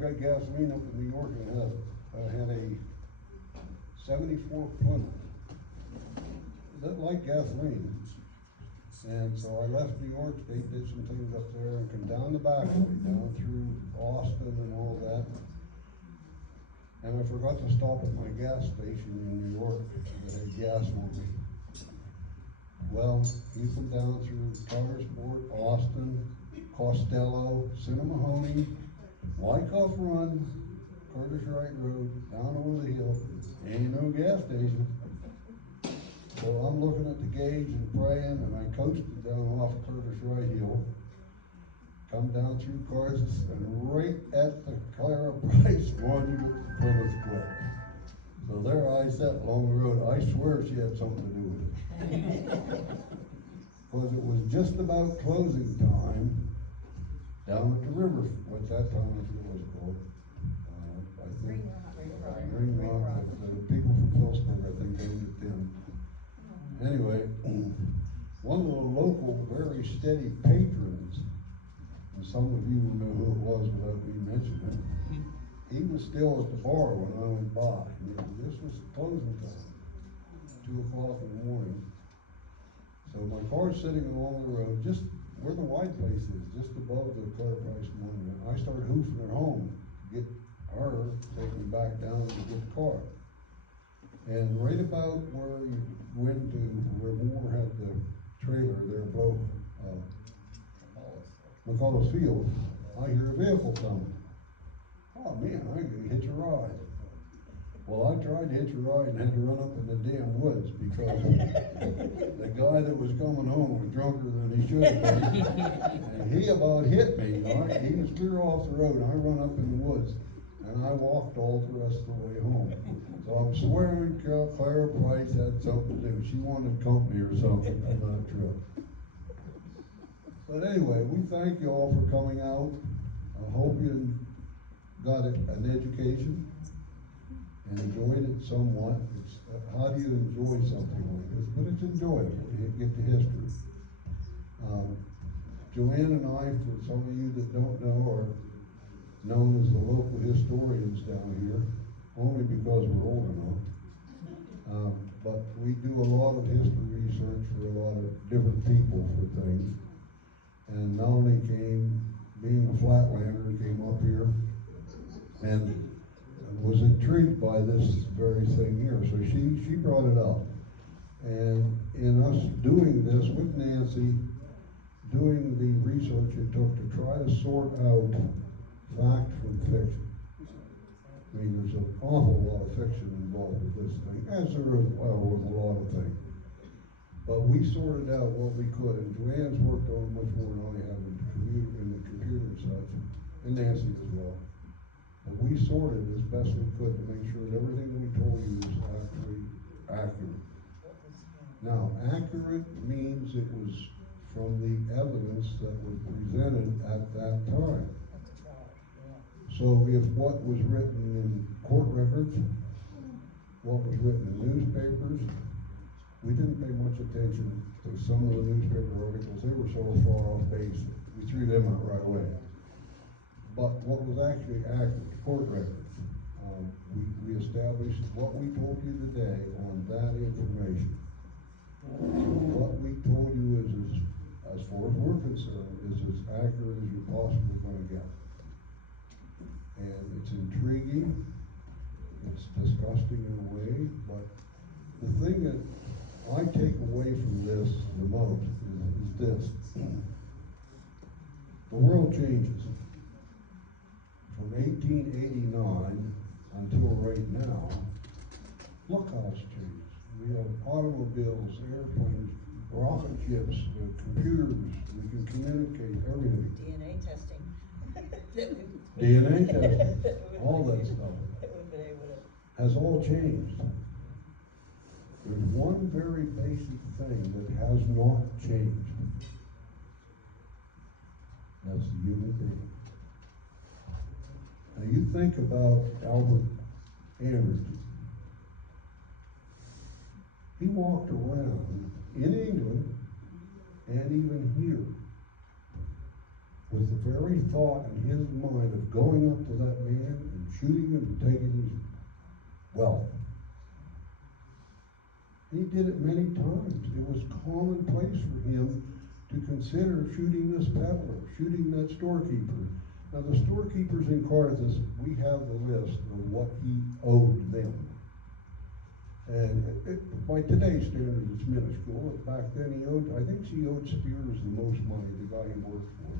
got gasoline up in New York, and I had a 74 Plymouth that liked gasoline. And so I left New York State, did some things up there, and come down the back down through Austin and all that. And I forgot to stop at my gas station in New York that had gas on me. Well, you come down through Cartersport, Austin, Costello, Cinnamahoney, Wyckoff Run, Curtis Wright Road, down over the hill, ain't no gas station. So I'm looking at the gauge and praying, and I coasted down off Curtis Wright Hill, come down through cars, and right at the Clara Price monument, the Plymouth quit. So there I sat along the road. I swear she had something to do with it. Because it was just about closing time down at the river, what that time was called. I think Ring Rock, but the people from Phillipsburg, I think, owned it then. Anyway, one of the local, very steady patrons, and some of you will know who it was without me mentioning it, he was still at the bar when I went by. This was closing time, 2 o'clock in the morning. So my car's sitting along the road, just where the wide place is, just above the Clara Price monument. I started hoofing her home to get her, take me back down to get the car. And right about where you went to, where Moore had the trailer there below McCullough's Field, I hear a vehicle coming. Oh man, I can hitch a ride. Well, I tried to hitch a ride and had to run up in the damn woods because the guy that was coming home was drunker than he should have been. And he about hit me, right? He was clear off the road, and I run up in the woods. And I walked all the rest of the way home. So I'm swearing Clara Price had something to do. She wanted company or something on that trip. But anyway, we thank you all for coming out. I hope you got an education and enjoyed it somewhat. It's, how do you enjoy something like this? But it's enjoyable. You get the history. Joanne and I, for some of you that don't know, are known as the local historians down here, only because we're old enough. But we do a lot of history research for a lot of different people for things. And Melanie being a Flatlander, came up here and was intrigued by this very thing here. So she brought it up. And in us doing this with Nancy, doing the research it took to try to sort out fact from fiction. I mean, there's an awful lot of fiction involved with this thing, as there is with a lot of things. But we sorted out what we could, and Joanne's worked on much more than I have in the computer and such, and Nancy as well. But we sorted as best we could to make sure that everything that we told you was actually accurate. Now, accurate means it was from the evidence that was presented at that time. So if what was written in court records, what was written in newspapers, we didn't pay much attention to some of the newspaper articles. They were so far off base, we threw them out right away. But what was actually accurate, court records, we established what we told you today on that information. What we told you is, as far as we're concerned, is as accurate as you're possibly going to get. And it's intriguing, it's disgusting in a way, but the thing that I take away from this the most is this. The world changes. From 1889 until right now, look how it's changed. We have automobiles, airplanes, rocket ships, computers, we can communicate, everything. DNA testing. DNA testing, all that stuff has all changed. There's one very basic thing that has not changed. That's the human being. Now you think about Albert Anderson. He walked around in England and even here with the very thought in his mind of going up to that man and shooting him and taking his wealth. He did it many times. It was commonplace for him to consider shooting this peddler, shooting that storekeeper. Now the storekeepers in Carthage, we have the list of what he owed them. And by today's standards, it's minuscule. Back then he owed, I think he owed Spears the most money, the guy he worked for.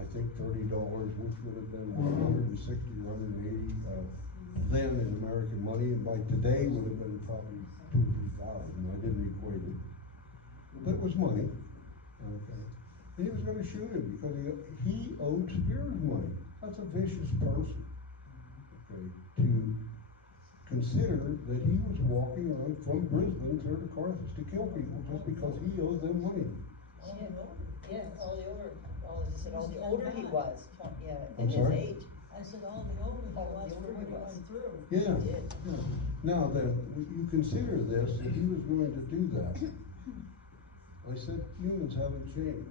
I think $30, which would have been 160 or 180 then in American money, and by today would have been probably 2,000 or 3,000. I didn't equate it, but it was money. Okay, and he was going to shoot him because he owed Spears money. That's a vicious person. Okay, to consider that he was walking on from Brisbane clear to Carthage to kill people just because he owed them money. Yeah, all the older he was, yeah, I'm in his sorry? age. I said all the older he was for what he went through. Yeah. Yeah. Now then, you consider this, that he was going to do that. I said, humans haven't changed.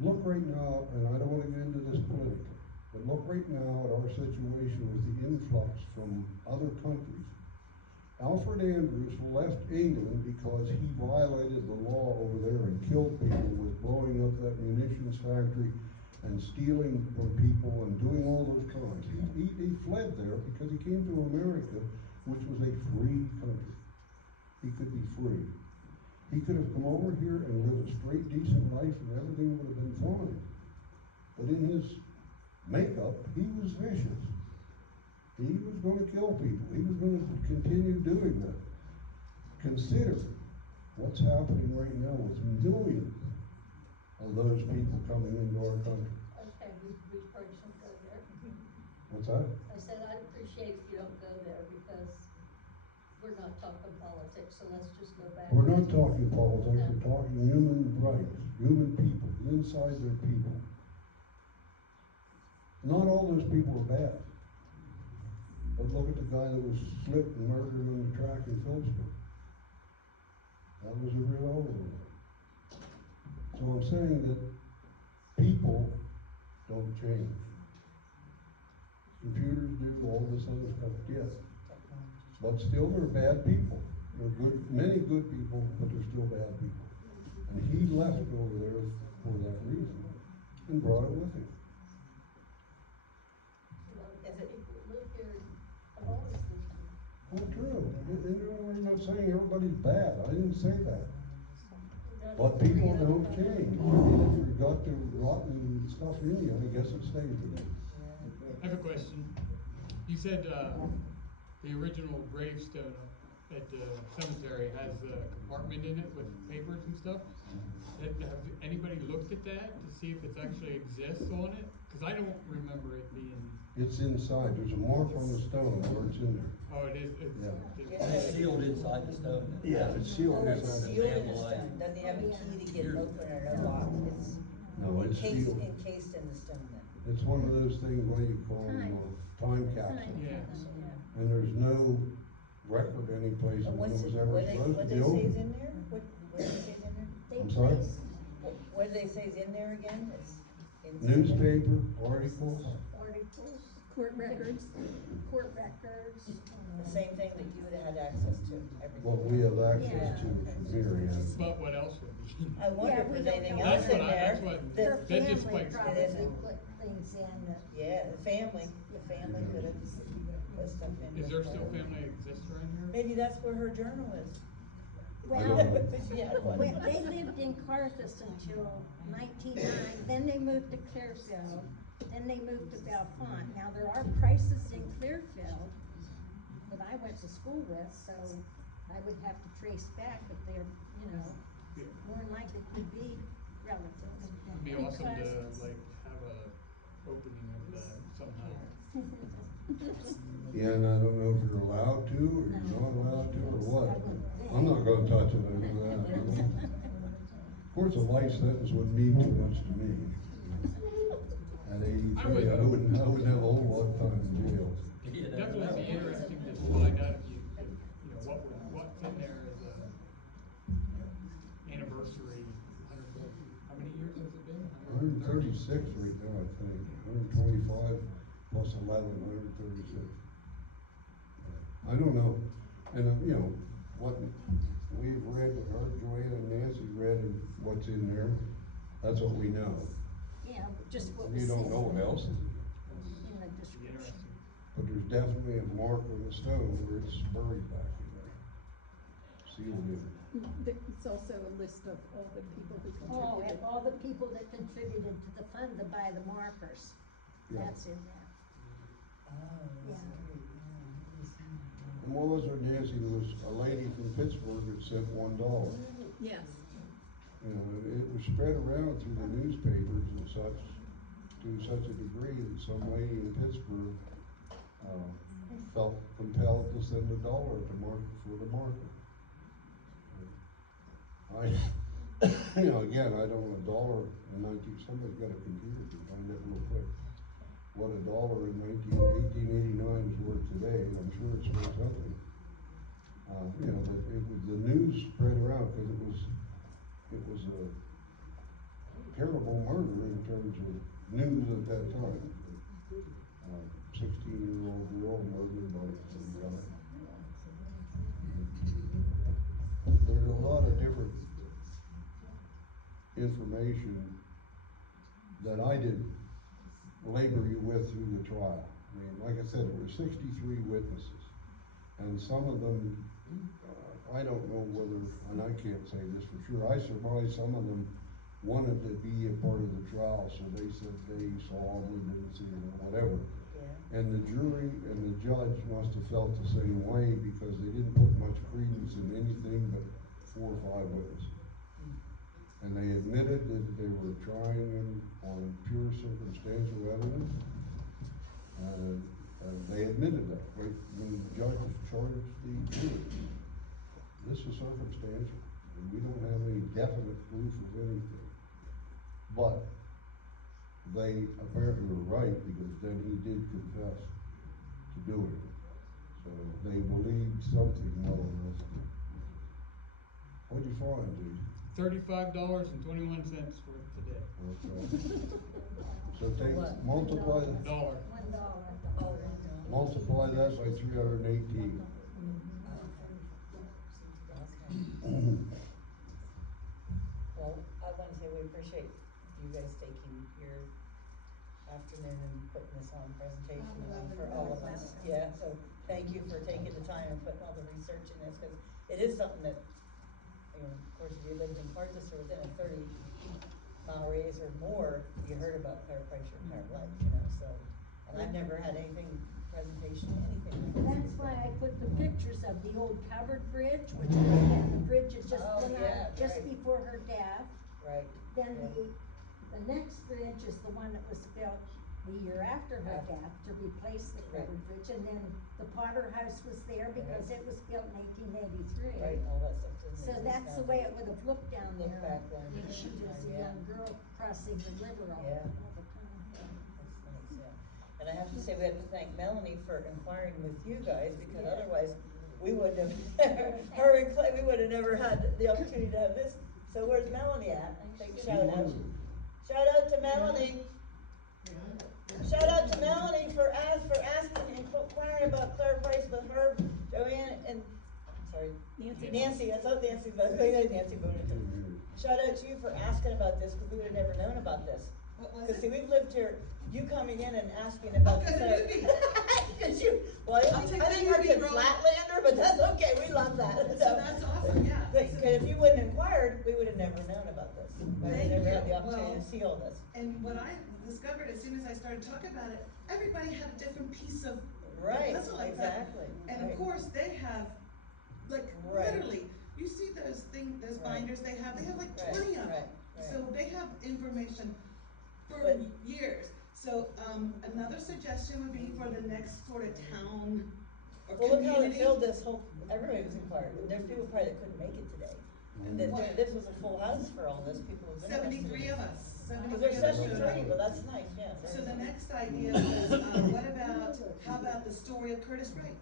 Look right now, and I don't want to get into this politically, but look right now at our situation with the influx from other countries. Alfred Andrews left England because he violated the law over there and killed people with blowing up that munitions factory and stealing from people and doing all those crimes. He fled there because he came to America, which was a free country. He could be free. He could have come over here and lived a straight, decent life and everything would have been fine. But in his makeup, he was vicious. He was going to kill people. He was going to continue doing that. Consider what's happening right now with millions of those people coming into our country. Okay, we probably shouldn't go there. What's that? I said, I'd appreciate if you don't go there because we're not talking politics, so let's just go back. We're not talking politics, we're talking human rights, human people, inside their people. Not all those people are bad. But look at the guy that was slipped and murdered on the track in Phillipsburg. That was a real overload. So I'm saying that people don't change. Computers do all this other stuff, yes. But still they're bad people. They're good, many good people, but they're still bad people. And he left over there for that reason and brought it with him. People live here have always lived here. Well, true. I'm not saying everybody's bad. I didn't say that. But people don't change. If you've got the rotten stuff in you, I guess it stays with you. I have a question. You said the original gravestone at the cemetery has a compartment in it with papers and stuff. Have anybody looked at that to see if it actually exists on it? Because I don't remember it being. It's inside. There's a mark on the stone where it's in there. Oh, it is. It's sealed inside the stone. Yeah, it's sealed Oh, it's inside. sealed in the stone, doesn't he have a key to get it open or no lock? It's No, it's sealed. encased in the stone then. It's one of those things, what do you call them, time capsule. Yeah. And there's no record any place But when it what's was it, ever what they supposed to say be is open. in there? What do they say is in there? I'm sorry? What do they say is in there again? It's inside. Newspaper, articles, Articles, Court records, The same thing that you would have had access to, everything. what we have access to from here, yeah. But what else would be? I wonder Yeah, if we there's don't anything know. else That's in what there. that's what, that- her that just family makes probably isn't. put things in that. Yeah, the family could have put stuff in. is there still family that exists around here? Maybe that's where her journal is. I Well, don't know. Yeah, when they lived in Carthage until 1909, then they moved to Clearfield, then they moved to Bellefonte. Now, there are Prices in Clearfield that I went to school with, so I would have to trace back if they're, more than likely could be relatives. It'd be awesome to Because- like have a opening of that somehow. Yeah, and I don't know if you're allowed to, or you're not allowed to, or what. I'm not gonna touch it, I know that. Of course, a life sentence wouldn't mean too much to me. At 83, I wouldn't have a whole lot of time in jail. Definitely be interesting to find out if what's in there as a anniversary. How many years has it been? 126 right now, I think, 125 plus 11, 136. I don't know, and you know, what we've read, or Joanne and Nancy read, and what's in there, that's what we know. Yeah, just what was You said. don't know what else is in In the description. but there's definitely a mark on the stone where it's buried back in there. Sealed in. It's also a list of all the people who Oh, contributed. and all the people that contributed to the fund to buy the markers, Yeah. that's in there. Yeah. And what was there, Nancy, there was a lady from Pittsburgh that sent $1. Yes. You know, it was spread around through the newspapers and such, to such a degree that some lady in Pittsburgh, felt compelled to send $1 to for the marker. You know, again, I don't know, $1 in somebody's got a computer to find that real quick. What $1 in 1889 is worth today, I'm sure it's worth something. You know, but the news spread around because it was a terrible murder in terms of news at that time. 16-year-old girl murdered by some guy. There's a lot of different information that I didn't labor you with through the trial. I mean, like I said, there were 63 witnesses, and some of them, I don't know whether, and I can't say this for sure, I surmise some of them wanted to be a part of the trial, so they said they saw them, they didn't see them, whatever. And the jury and the judge must have felt the same way because they didn't put much credence in anything but 4 or 5 witnesses. And they admitted that they were trying him on pure circumstantial evidence. And they admitted that, right, when the judge charged the jury. This is circumstantial, and we don't have any definite proof of anything. But they apparently were right, because then he did confess to doing it. So they believed something more or less. What'd you find, Dee? $35.21 for today. Okay. So take, multiply, $1. multiply that by 318. Well, I wanna say we appreciate you guys taking your afternoon and putting this on presentation on for all of us. Yeah, so thank you for taking the time and putting all the research in this, cause it is something that, you know, of course, if you lived in Clarkus or within a 30-mile radius or more, you heard about Clara Price your entire life, you know, so. And I've never had anything, presentation, anything like this. That's why I put the pictures of the old covered bridge, which the bridge had just Oh, went yeah, out just right. before her death. Right. Then yeah. the next bridge is the one that was built the year after her After. death to replace the covered bridge. And then the Potter House was there because it was built in 1883. Right, all that stuff. So that's the way it would have looked down Look there back then. when she was a Yeah. young girl crossing the river all Yeah. the time. That's nice, yeah. And I have to say, we have to thank Melanie for inquiring with you guys, because Yeah. otherwise, we wouldn't have, and Clay, we would have never had the opportunity to have this. So where's Melanie at? Take a shout out. Shout out to Melanie. Shout out to Melanie for asking and inquiring about Clara Price with her, Joanne, and, sorry, Nancy, I thought Nancy, but Nancy voted too. Shout out to you for asking about this, because we would have never known about this. Because see, we've lived here, you coming in and asking about the Clara. Cause you, well, I think you're a Flatlander, but that's okay, we love that. So that's awesome, yeah. But if you wouldn't have inquired, we would have never known about this. We would Thank have never had you. the opportunity to Well, see all this. And what I discovered as soon as I started talking about it, everybody had a different piece of Right, the puzzle like that. exactly. And right. of course, they have, like, Right. literally, you see those those Right. binders they have like Right, 20 of them. right, right. So they have information for But- years. So, another suggestion would be for the next sort of town or Well, look how it community. filled this whole, everybody was inquired, and there's people probably that couldn't make it today. And that, this was a full house for all this, people was interested. 73 of us. Well, 73 there's of us showed 73, up. well, that's nice, yeah. So very the nice. next idea is, how about the story of Curtis Wright?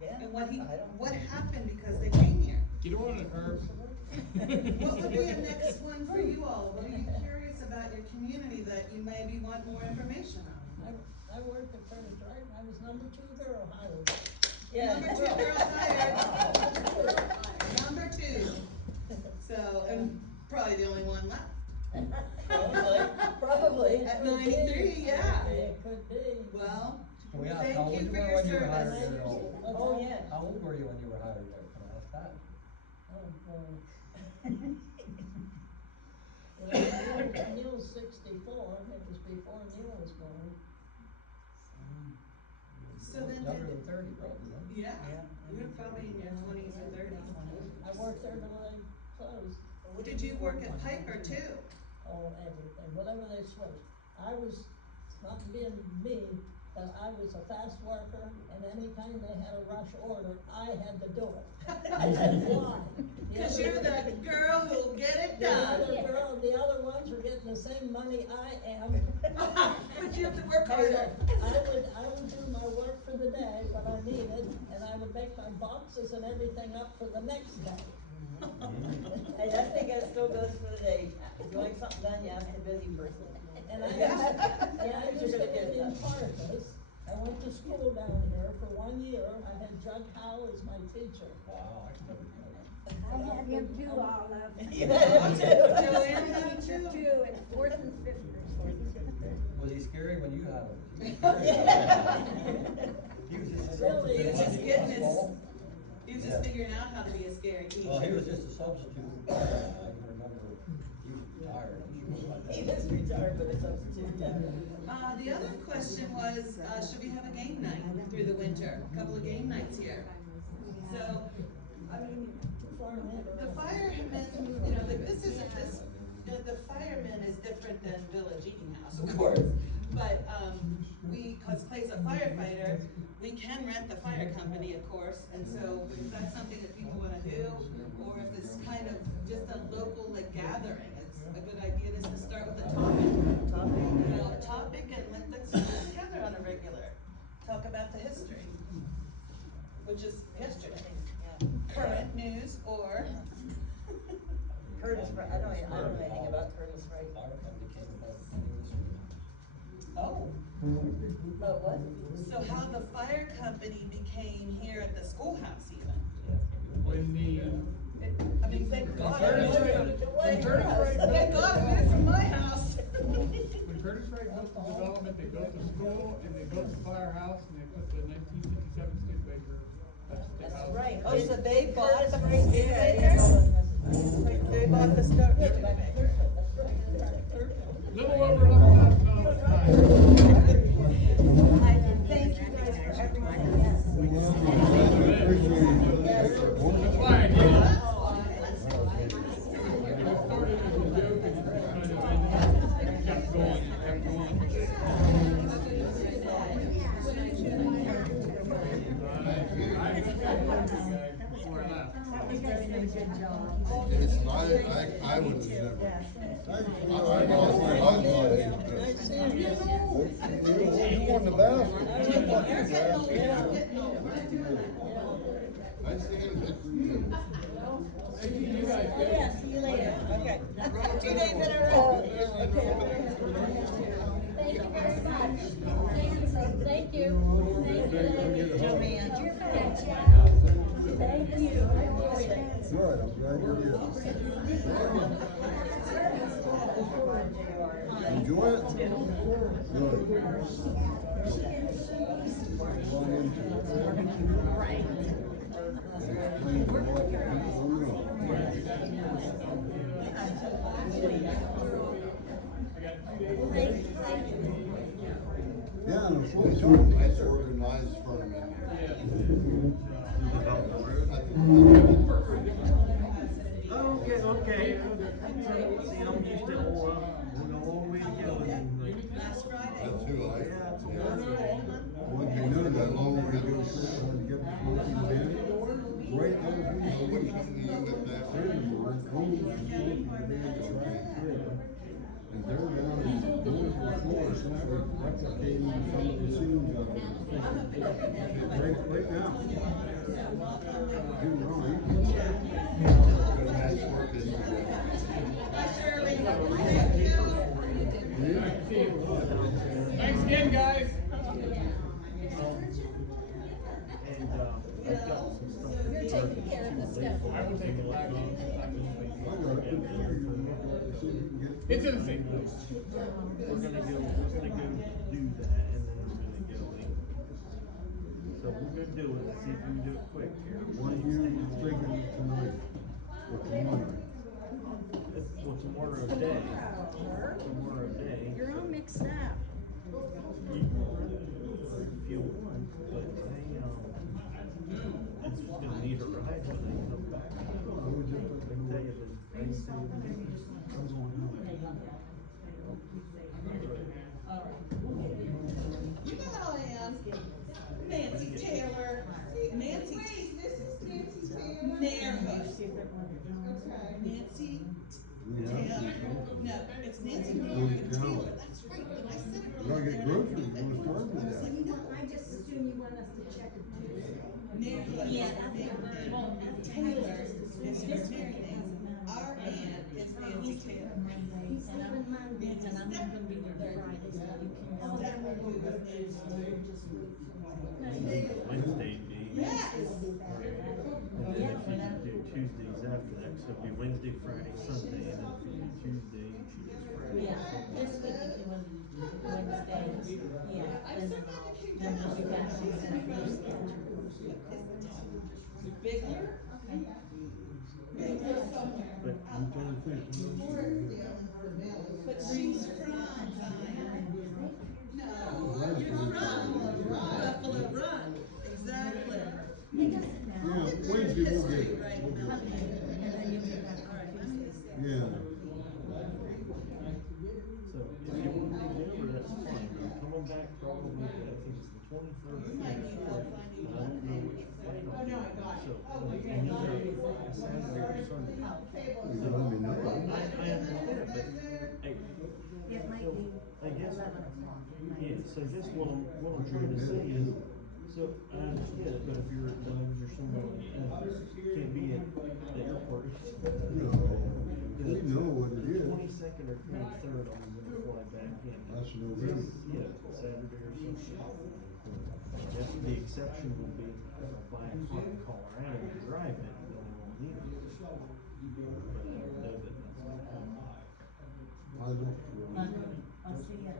Yeah. And what I don't- what happened because they came here? Get on it, Herb. What would be a next one for you all? What are you curious about your community that you maybe want more information on? I worked at Curtis, right? I was number 2 girl hired. Yeah. Number 2 girl hired. Number 2. So, and probably the only one left. Probably. At 93, yeah. It could be. Well, Can we ask thank how old you you for were your when you were hired service. there? Oh, yeah. How old were you when you were hired there? Can I ask that? Neil's 64, it was before Neil was born. So then, Younger than 30 probably, huh? yeah, you were probably in your 20s or 30s. I worked there till I closed. Did you work at Piper too? Oh, everything, whatever they switched. I was, not being me, but I was a fast worker, and anytime they had a rush order, I had to do it. I said, why? Cause you're the girl who'll get it The done. other girl, the other ones were getting the same money I am. But you have to work I harder. would do my work for the day, what I needed, and I would make my boxes and everything up for the next day. Hey, I think that still goes for the day. If you like something done, you ask a busy person. And I used to live in Tartus. I went to school down here for 1 year. I had Judge Howe as my teacher. Wow, I can never tell. I had him too, Olive. You had him too. Joanne had him too? Two in 4th and 5th grade. Was he scary when you had him? He was just a Really? He was just substitute. getting his, he was just figuring out how to be a scary teacher. Well, he was just a substitute. I can remember he was retired. He was retired, but a substitute, yeah. The other question was, should we have a game night through the winter? A couple of game nights here. So, I mean, the firemen, you know, this isn't this, the fireman is different than Village Eating House, of course. But, cause Clay's a firefighter, we can rent the fire company, of course, and so if that's something that people wanna do, or if it's kind of just a local, like, gathering, it's a good idea just to start with a topic. You know, a topic, and let's get together on a regular, talk about the history, which is yesterday. Current news, or, Curtis, I don't know anything about Curtis, right? Fire company came about the industry. oh, Oh, what? so how the fire company became here at the schoolhouse even. When the, I mean, thank God. Curtis Thank Wright- God it moved from my house. when Curtis Wright built the development, they built the school, and they built the firehouse, and they put the 1957 Studebaker. That's right. Oh, so they bought the Curtis Wright, Studebaker? They bought the Studebaker. Little over $11,000. Thank you guys for everything, yes. That's why I did it. It started as a joke, and it kind of ended, kept going, and kept going. Before I left. It's, I would have never. I lost my You won the best. I see him. You guys did. Yeah, see you later. Okay. 2 days in a row. Thank you very much. Thank you. Thank you. Joanne. Thank you. Good, I'm glad you're here. Enjoy it? Good. Run into it. Right. Explain to what people know. Yeah, and of course, Nice organized tournament. Okay. See, I'm used to, we got a long way to go. Last Friday. That's who I. what they know, that long way to go, to get the smoking man. Right out of the What company you with that? And they're down in doing before, so they're replicating some of the scenes of it. Right now. Doing wrong. Good match work is. Bye, Shirley. Thank you. Thanks again, guys. And, I've got some stuff. You're taking care of the stuff. I will take it back. I got it, you can look at it, see if you can get. It's in the safe. We're gonna go do that, and then we're gonna go in. So we're gonna do it, see if we can do it quick here. What are you thinking tonight, or tomorrow? Well, tomorrow day. Tomorrow day. You're all mixed up. If you want, but they, it's gonna need a ride when they come back. I would just tell you that they say I'm going home. You know how I am. Nancy Taylor. Nancy. This is Nancy Taylor. Nairhood. Okay. Nancy Taylor. No, it's Nancy Taylor. That's right. When I said it You gotta get groceries, you wanna start with that. I just assume you want us to check it. Nairhood. Yeah. Well, Taylor is his married name. Our aunt is Nancy Taylor. He's leaving Mondays and I'm not gonna be there Fridays, so you can. Oh, that will do it. Wednesday be. Yes. And then if you do Tuesdays after that, so it'll be Wednesday, Friday, Sunday, and then if you do Tuesday, you should just Friday. Yeah, this week if you want to do Wednesdays, yeah, and then I'll be back on Saturday. Bigler? Bigler somewhere. But I'm trying to think. But she's from Zion. No, you're from Buffalo Run. Exactly. Yeah, Wednesday we'll get it. We'll get it. Yeah. So if you want to take over, that's fine. I'm coming back probably, I think it's the 23rd or 24th, and I don't know which flight I'm going. So, and either Saturday or Sunday. You let me know. I understand, but, hey, It might be I guess, 11 o'clock. yeah, so just what I'm trying to say is, so I understand it, but if you're at Lowe's or somewhere like that, can't be at the airport. No, we know what it is. 22nd or 23rd, I'm gonna fly back in. That's no good. Yeah, Saturday or something. Just the exception will be if I buy a car in Colorado and drive it, then I won't need it. But I don't know that that's gonna happen. I look for, I'll see you.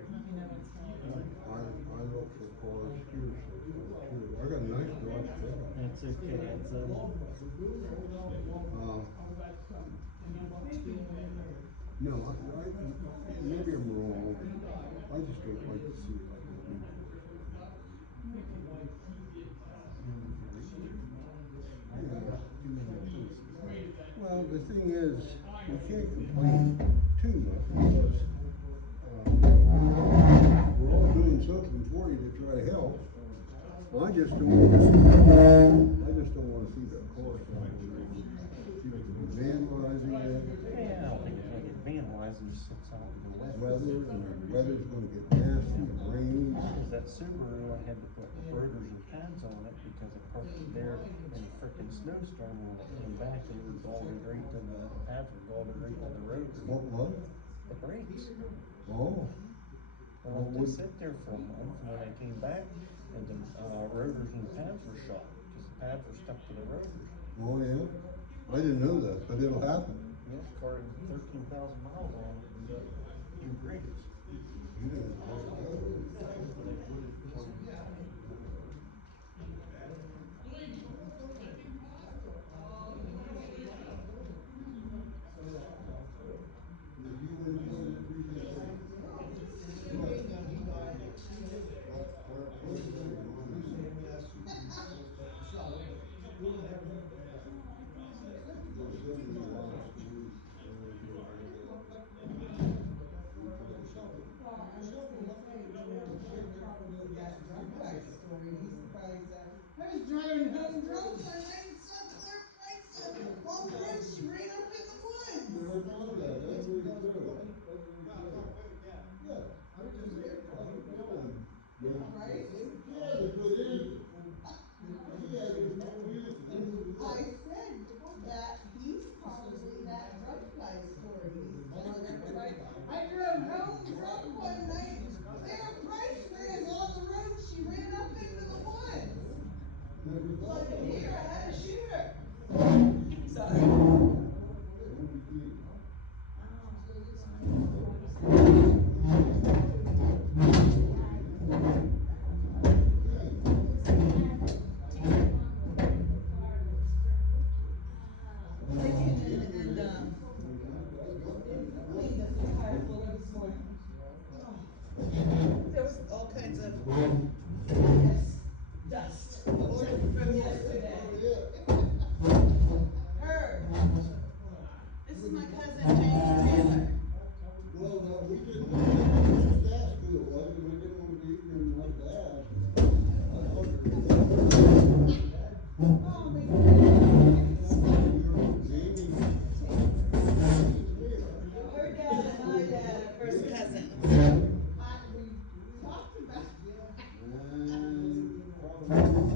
Let me know what's going on. I look for cars here, so too. I got a nice Dodge truck. That's okay, it's, No, maybe I'm wrong. I just don't like to see it like a new car. Well, the thing is, we can't complain too much because, we're all doing something for you to try to help. I just don't want to see that car vandalizing it. yeah, I don't think it's gonna get vandalized and just sits out in the weather. Weather's gonna get nasty, rain. That Subaru, I had to put rotors and pads on it because it parked there in a frickin' snowstorm. When it came back, they were galled right to the pads were galled right to the rotors. What? The brakes. Oh. I let them sit there for a month, and when I came back, and the rotors and the pads were shot because the pads were stuck to the rotors. Oh, yeah? I didn't know that, but it'll happen. Yeah, car had 13,000 miles on it and got new brakes. Well, I can hear, I had a shooter. Sorry. I came in and, cleaned the entire floor this morning. There was all kinds of, yes, dust from yesterday. Herb, this is my cousin James Taylor. Well, no, we didn't, just ask who it was, and we didn't want to be ignorant like that. Oh, my goodness. Her dad and my dad are first cousins. And